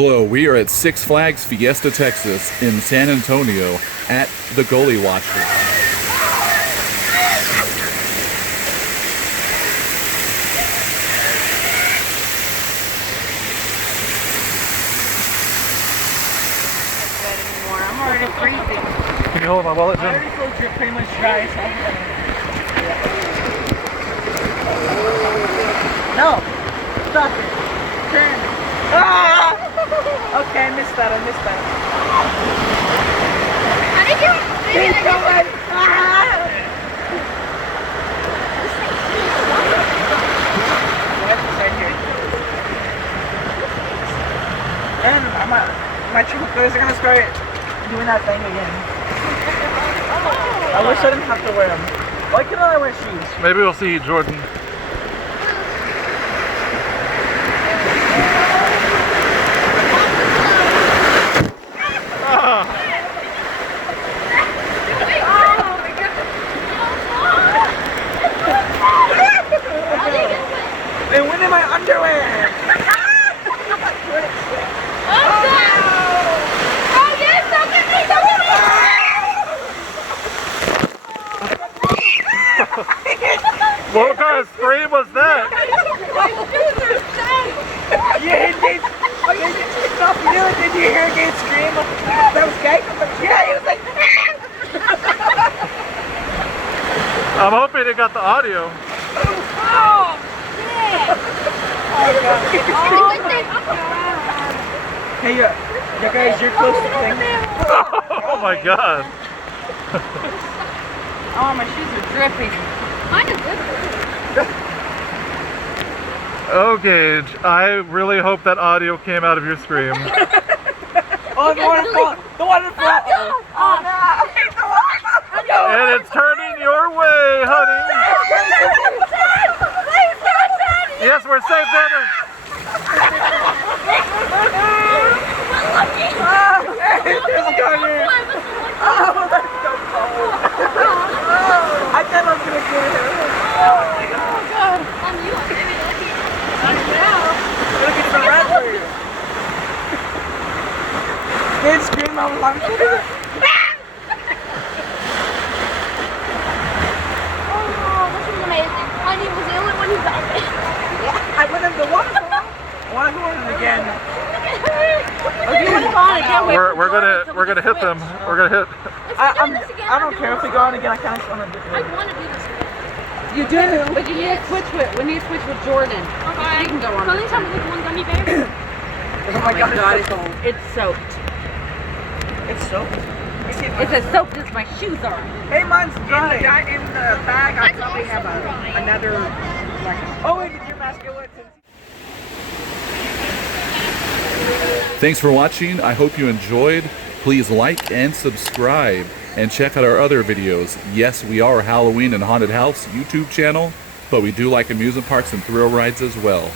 Hello, we are at Six Flags Fiesta Texas in San Antonio at the Gully Washer. I'm already freezing. Can you hold my wallet, I Jim? already feel pretty much dry. So no! Stop it! Turn! Ah! Okay, I missed that. How did you? Keep going! Ah! What? Right here. And my triple players are gonna start doing that thing again. I wish I didn't have to wear them. Why can't I wear shoes? Maybe we'll see Jordan. They went in my underwear! What kind of scream was that? Yeah, did you hear Gabe scream? That was gay? Yeah, he was like... I'm hoping it got the audio. Oh, shit! Hey, you guys, you're close to the thing. Oh my god. Oh, my shoes are dripping. Mine is good. Okay, I really hope that audio came out of your scream. Oh, the waterfall! The waterfall! Oh, no! And it's turning your way, honey. Yes, we're safe, Dennis. There's a garter! Oh, that's so cold! I thought I was gonna get it. Oh my god! Look at the raspberry! Did scream out loud. Oh, this is amazing. Honey was the only one who got it. I went in the waterfall. I want to go in it again. We're gonna hit them. We're gonna hit. I don't care if we go on again. I kind of just want to do I it. want to do this again. You do, but you need to switch with. We need to switch with Jordan. Okay. You can go on. Can you tell me which one gummy bear? Oh my god, it's so cold. It's soaked. It's soaked. It's as soaked as my shoes are. Hey, mine's dry. In the bag, I probably have another. Oh wait, did your mask go in? Thanks for watching. I hope you enjoyed. Please like and subscribe and check out our other videos. Yes, we are a Halloween and Haunted House YouTube channel, but we do like amusement parks and thrill rides as well.